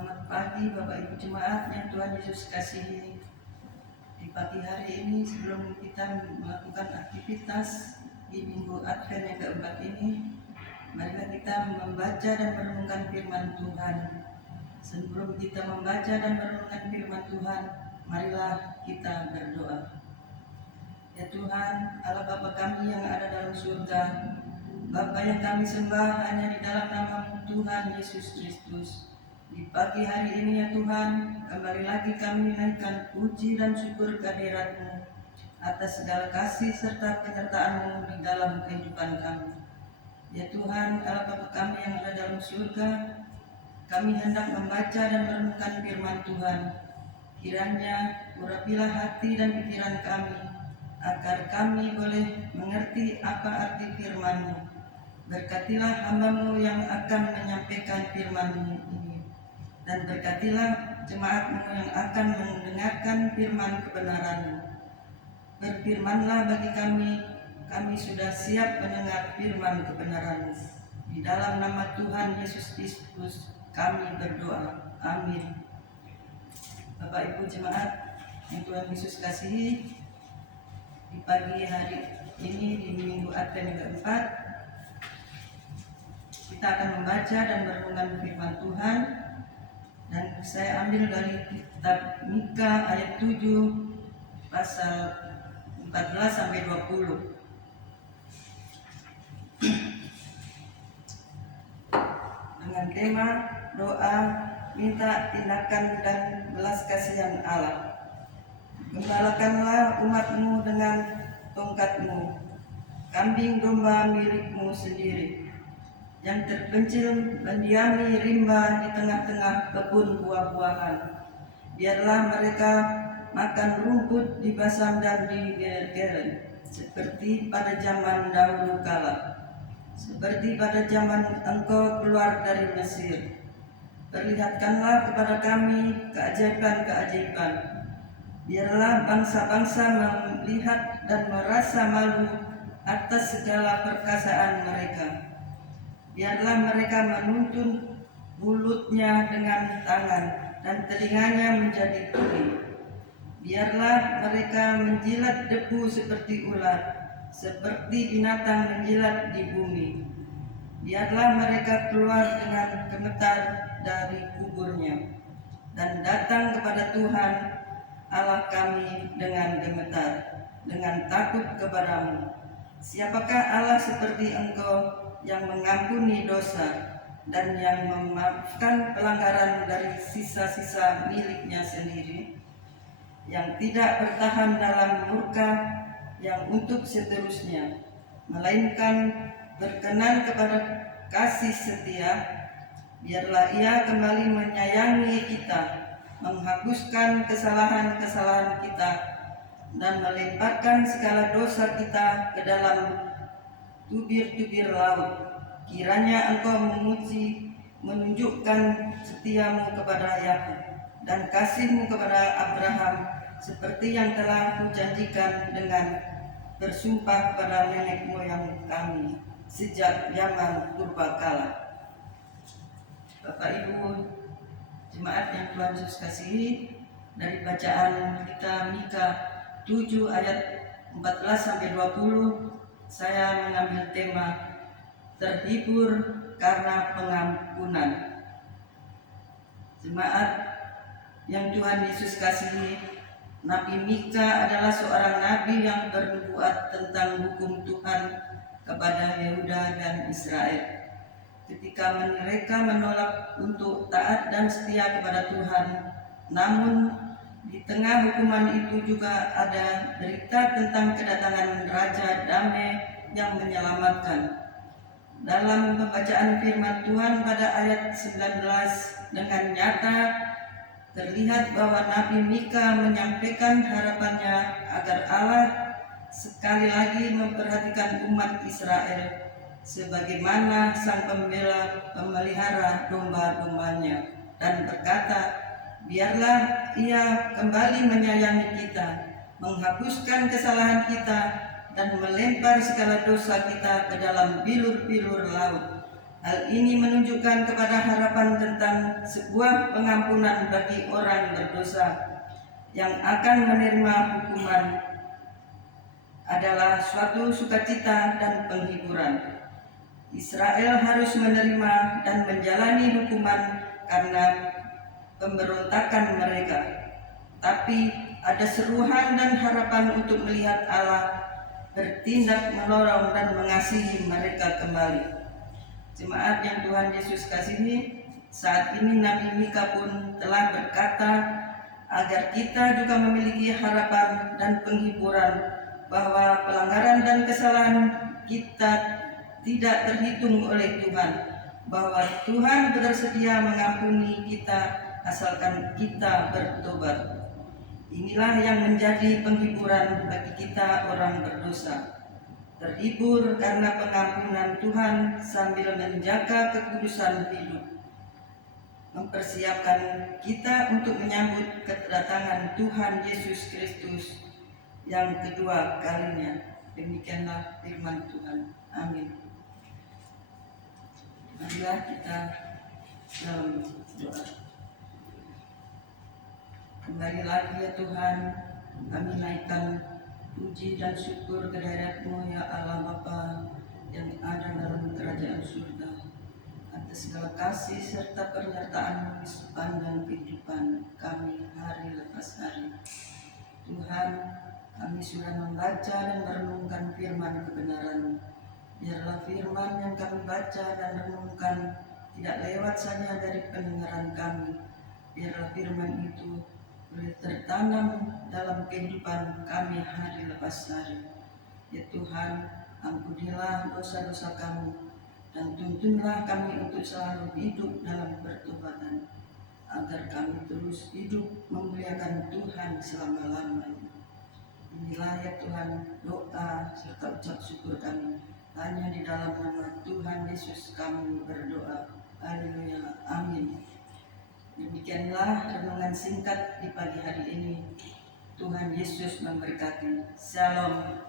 Selamat pagi Bapak Ibu Jemaat yang Tuhan Yesus kasihi. Di pagi hari ini sebelum kita melakukan aktivitas di Minggu Advent yang keempat ini, marilah kita membaca dan merenungkan firman Tuhan. Sebelum kita membaca dan merenungkan firman Tuhan, marilah kita berdoa. Ya Tuhan, Allah Bapa kami yang ada dalam surga, Bapa yang kami sembah hanya di dalam nama Tuhan Yesus Kristus. Di pagi hari ini ya Tuhan, kembali lagi kami menaikkan puji dan syukur kehadirat-Mu atas segala kasih serta penyertaan-Mu di dalam kehidupan kami. Ya Tuhan, Allah Bapa kami yang ada dalam surga, kami hendak membaca dan merenungkan firman Tuhan. Kiranya urapilah hati dan pikiran kami, agar kami boleh mengerti apa arti firman-Mu. Berkatilah hamba-Mu yang akan menyampaikan firman-Mu ini, dan berkatilah jemaat-Mu yang akan mendengarkan firman kebenaran-Mu. Berfirmanlah bagi kami sudah siap mendengar firman kebenaran-Mu. Di dalam nama Tuhan Yesus Kristus kami berdoa. Amin. Bapak Ibu jemaat yang Tuhan Yesus kasihi, di pagi hari ini di Minggu Advent yang keempat, kita akan membaca dan merenungkan firman Tuhan. Dan saya ambil dari kitab Mika ayat 7 pasal 14 sampai 20. Dengan tema doa minta tindakan dan belas kasihan Allah. Gembalakanlah umat-Mu dengan tongkat-Mu, kambing domba milik-Mu sendiri, yang terpencil mendiami rimba di tengah-tengah kebun buah-buahan. Biarlah mereka makan rumput di basam dan di geren, seperti pada zaman dahulu kala, seperti pada zaman Engkau keluar dari Mesir. Perlihatkanlah kepada kami keajaiban-keajaiban. Biarlah bangsa-bangsa melihat dan merasa malu atas segala perkasaan mereka. Biarlah mereka menuntun mulutnya dengan tangan dan telinganya menjadi tuli. Biarlah mereka menjilat debu seperti ular, seperti binatang menjilat di bumi. Biarlah mereka keluar dengan gemetar dari kuburnya dan datang kepada Tuhan Allah kami dengan gemetar, dengan takut kepadamu. Siapakah Allah seperti Engkau yang mengampuni dosa dan yang memaafkan pelanggaran dari sisa-sisa miliknya sendiri, yang tidak bertahan dalam murka yang untuk seterusnya, melainkan berkenan kepada kasih setia. Biarlah Ia kembali menyayangi kita, menghapuskan kesalahan-kesalahan kita, dan melemparkan segala dosa kita ke dalam tubir-tubir laut. Kiranya Engkau menunjukkan setiamu kepada Yakub dan kasih-Mu kepada Abraham, seperti yang telah Kujanjikan dengan bersumpah pada nenek moyang kami sejak zaman purbakala. Bapak Ibu jemaat yang Tuhan Yesus kasihi, dari bacaan kita Mika 7 ayat 14 sampai 20, saya mengambil tema terhibur karena pengampunan. Jemaat yang Tuhan Yesus kasihi, Nabi Mika adalah seorang nabi yang bernubuat tentang hukum Tuhan kepada Yehuda dan Israel. Ketika mereka menolak untuk taat dan setia kepada Tuhan, namun di tengah hukuman itu juga ada berita tentang kedatangan Raja Damai yang menyelamatkan. Dalam pembacaan firman Tuhan pada ayat 19, dengan nyata terlihat bahwa Nabi Mika menyampaikan harapannya agar Allah sekali lagi memperhatikan umat Israel sebagaimana sang pemelihara domba-dombanya, dan berkata, biarlah Ia kembali menyayangi kita, menghapuskan kesalahan kita, dan melempar segala dosa kita ke dalam bilur-bilur laut. Hal ini menunjukkan kepada harapan tentang sebuah pengampunan bagi orang berdosa yang akan menerima hukuman adalah suatu sukacita dan penghiburan. Israel harus menerima dan menjalani hukuman karena pemberontakan mereka. Tapi ada seruan dan harapan untuk melihat Allah bertindak menolong dan mengasihi mereka kembali. Jemaat yang Tuhan Yesus kasihi, saat ini Nabi Mika pun telah berkata agar kita juga memiliki harapan dan penghiburan bahwa pelanggaran dan kesalahan kita tidak terhitung oleh Tuhan, bahwa Tuhan bersedia mengampuni kita asalkan kita bertobat. Inilah yang menjadi penghiburan bagi kita orang berdosa, terhibur karena pengampunan Tuhan sambil menjaga kekudusan hidup, mempersiapkan kita untuk menyambut kedatangan Tuhan Yesus Kristus yang kedua kalinya. Demikianlah firman Tuhan. Amin. Marilah kita dalam doa. Kembali lagi ya Tuhan, kami naikkan puji dan syukur kehadirat-Mu ya Allah Bapa yang ada dalam kerajaan surga, atas segala kasih serta penyertaan-Mu di sepanjang kehidupan kami hari lepas hari. Tuhan, kami sudah membaca dan merenungkan firman kebenaran. Biarlah firman yang kami baca dan renungkan tidak lewat saja dari pendengaran kami. Biarlah firman itu boleh tertanam dalam kehidupan kami hari lepas hari. Ya Tuhan, ampunilah dosa-dosa kami dan tuntunlah kami untuk selalu hidup dalam pertobatan, agar kami terus hidup memuliakan Tuhan selama-lamanya. Inilah ya Tuhan doa serta ucap syukur kami, hanya di dalam nama Tuhan Yesus kami berdoa. Haleluya, amin. Demikianlah renungan singkat di pagi hari ini. Tuhan Yesus memberkati. Shalom.